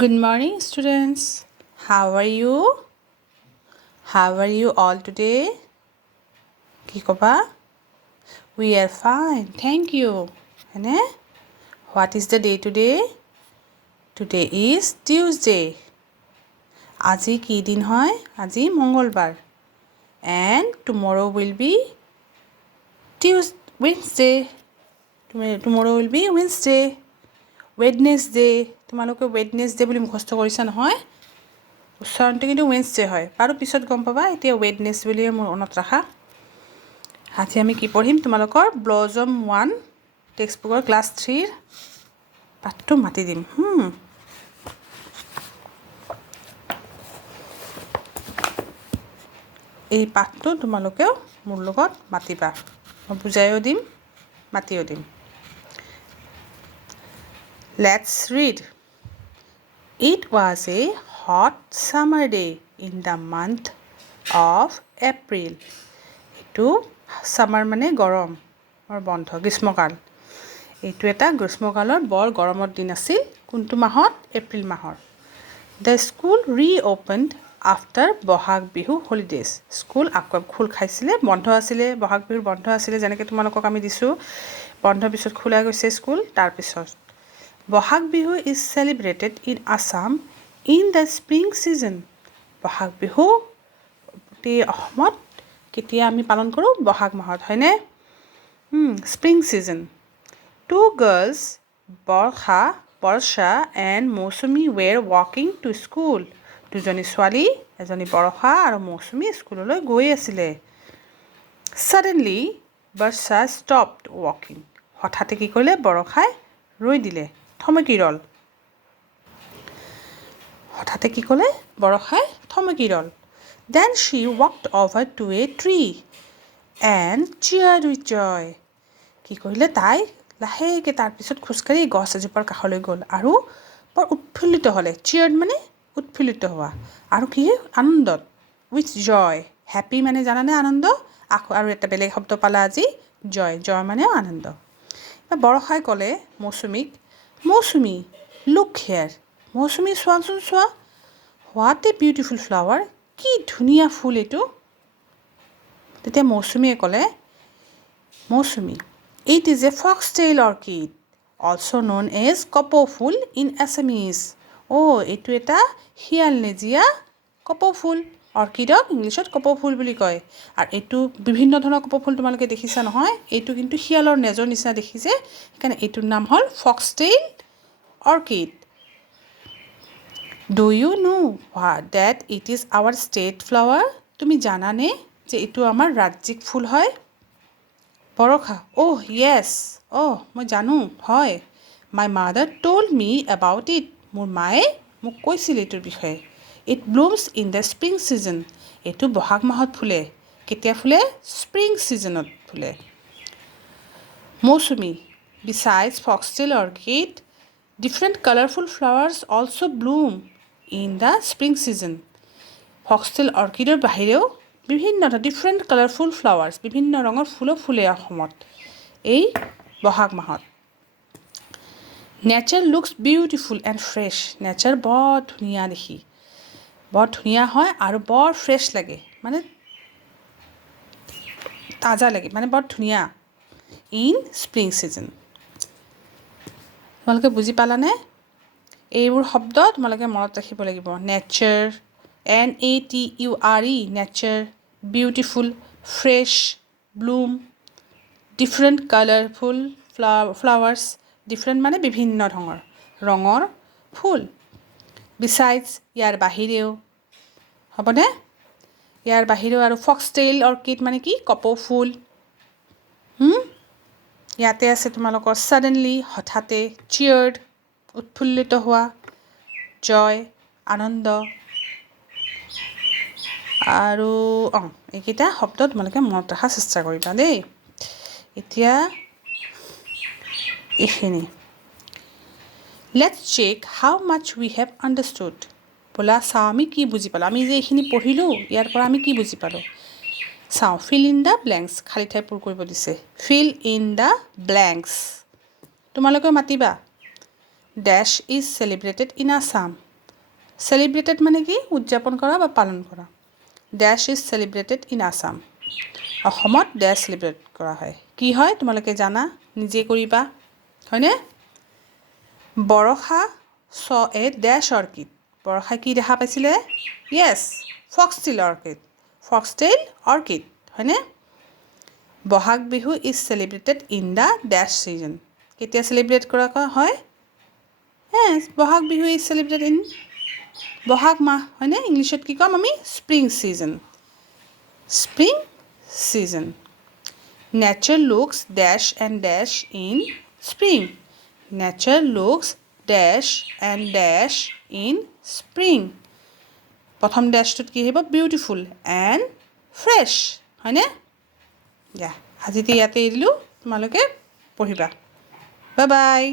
Good morning, students. How are you? How are you all today? কি ক'বা? We are fine. Thank you. হয়নে? What is the day today? Today is Tuesday. আজি কি দিন হয়? আজি মঙ্গলবার. And tomorrow will be Wednesday. Tomorrow will be Wednesday. Wednesday. তোমালোকে Wednesday বুলি মুখস্থ কৰিছা নহয়? উচ্চাৰণটো কিন্তু Wednesday হয়। বাৰু পিছত গম পাবা, এতিয়া Wednesday বুলিয়ে মোৰ মনত ৰাখা। আজি আমি কি পঢ়িম? তোমালোকৰ ব্লজম 1 টেক্সটবুকৰ ক্লাছ 3 ৰ পাঠটো মাতি দিম। এই পাঠটো তোমালোকেও মোৰ লগত মাতিবা। মই বুজাইও দিম, মাতিও দিম। Let's read. It was a hot summer day in the month of April. এইটো summer মানে গৰম আৰু বন্ধ, গ্ৰীষ্মকাল। এইটো এটা গ্ৰীষ্মকালৰ বৰ গৰমৰ দিন আছিল। কোনটো মাহত? এপ্ৰিল মাহৰ। The school reopened after Bohag Bihu holidays. School আকৌ খোল খাইছিলে, বন্ধ আছিলে, বহাগ বিহুৰ বন্ধ আছিলে, যেনেকৈ তোমালোকক আমি দিছোঁ। বন্ধৰ পিছত খোলা গৈছে স্কুল। তাৰপিছত Bohag Bihu is celebrated in Assam in the spring season. Bohag Bihu অসমত কেতিয়া আমি পালন কৰোঁ? বহাগ মাহত, হয়নে? Spring season. Two girls, Barsha and Mousumi were walking to school. দুজনী ছোৱালী, এজনী বৰ্ষা আৰু মৌচুমী স্কুললৈ গৈ আছিলে। Suddenly, বৰ্ষা stopped walking. হঠাতে কি কৰিলে? বৰ্ষাই ৰৈ দিলে, থমকি ৰ'ল। হঠাতে কি ক'লে? বৰ্ষাই থমকি ৰ'ল। Then she walked over to a tree and cheered with joy. কি কৰিলে? তাই লাহেকৈ তাৰপিছত খোজকাঢ়ি গছ এজোপাৰ কাষলৈ গ'ল আৰু বৰ উৎফুল্লিত হ'লে। cheered মানে উৎফুল্লিত হোৱা, আৰু কি? আনন্দত। with joy. happy মানে জানানে? আনন্দ। আৰু এটা বেলেগ শব্দ পালা আজি, joy. joy মানে আনন্দ। বৰষাই ক'লে মৌচুমীক, মৌচুমী look here. মৌচুমী চোৱাচোন, চোৱা। what a beautiful flower. কি ধুনীয়া ফুল এইটো। তেতিয়া মৌচুমীয়ে ক'লে, মৌচুমী, it is a foxtail orchid, also known as কপৌ ফুল in Assamese. এইটো এটা শিয়াল নেজীয়া কপৌ ফুল। অৰ্কিডক ইংলিছত কপৌ ফুল বুলি কয়। আৰু এইটো বিভিন্ন ধৰণৰ কপৌ ফুল তোমালোকে দেখিছা নহয়? এইটো কিন্তু শিয়ালৰ নেজৰ নিচিনা দেখিছে, সেইকাৰণে এইটোৰ নাম হ'ল foxtail orchid. Do you know that it is our state flower? তুমি জানানে যে এইটো আমাৰ ৰাজ্যিক ফুল হয়? বৰষা, yes. মই জানো, হয়। My mother told me about it. মোৰ মায়ে মোক কৈছিল এইটোৰ বিষয়ে। It blooms in the spring season. এইটো বহাগ মাহত ফুলে। কেতিয়া ফুলে? স্প্ৰিং ছিজনত ফুলে। মৌচুমী, besides foxtail orchid, different colorful flowers also bloom in the spring season. foxtail orchidৰ বাহিৰেও বিভিন্ন ডিফাৰেণ্ট কালাৰফুল ফ্লাৱাৰ্ছ, বিভিন্ন ৰঙৰ ফুলো ফুলে অসমত এই বহাগ মাহত। Nature looks beautiful and fresh. Nature বৰ ধুনীয়া দেখি, বৰ ধুনীয়া হয় আৰু বৰ ফ্ৰেছ লাগে, মানে তাজা লাগে, মানে বৰ ধুনীয়া। In spring season. তোমালোকে বুজি পালানে? এইবোৰ শব্দ তোমালোকে মনত ৰাখিব লাগিব। Nature, NATURE, nature, beautiful, fresh, Bloom, different colourful flowers, different মানে বিভিন্ন ৰঙৰ ফুল। বিচাইডছ, ইয়াৰ বাহিৰেও, হ'বনে? ইয়াৰ বাহিৰেও আৰু ফক্সটেইল অৰ্কিড মানে কি? কপৌ ফুল। ইয়াতে আছে তোমালোকৰ ছাডেনলি, হঠাতে, চিয়াৰ্ড, উৎফুল্লিত হোৱা, জয়, আনন্দ, আৰু এইকেইটা শব্দ তোমালোকে মনত ৰখাৰ চেষ্টা কৰিবা দেই। এতিয়া এইখিনি। Let's check how much we have understood. ব'লা চাওঁ আমি কি বুজি পালোঁ। আমি যে এইখিনি পঢ়িলোঁ, ইয়াৰ পৰা আমি কি বুজি পালোঁ চাওঁ। ফিল ইন দ্য ব্লেংকছ, খালী ঠাই পূৰ কৰিব দিছে। Fill in the blanks. তোমালোকে মাতিবা। Dash is celebrated in Assam. Celebrated মানে কি উদযাপন কৰা বা পালন কৰা dash is celebrated in Assam অসমত ডেছ চেলিব্ৰেট কৰা হয় কি হয় তোমালোকে জানা নিজে কৰিবা হয়নে বৰষা চ এ ডেছ অৰ্কিড বৰষাই কি দেখা পাইছিলে য়েছ ফক্সটেইল অৰ্কিড হয়নে Bohag Bihu is celebrated in the dash season কেতিয়া চেলিব্ৰেট কৰা হয় yes Bohag Bihu is celebrated in Bohag মাহ হয়নে ইংলিছত কি ক'ম আমি spring season nature looks dash and dash in spring nature looks dash and dash in spring প্ৰথম ডেছটোত কি আহিব বিউটিফুল এণ্ড ফ্ৰেছ হয়নে দিয়া আজি ইয়াতে এৰি দিলোঁ তোমালোকে পঢ়িবা বাই বাই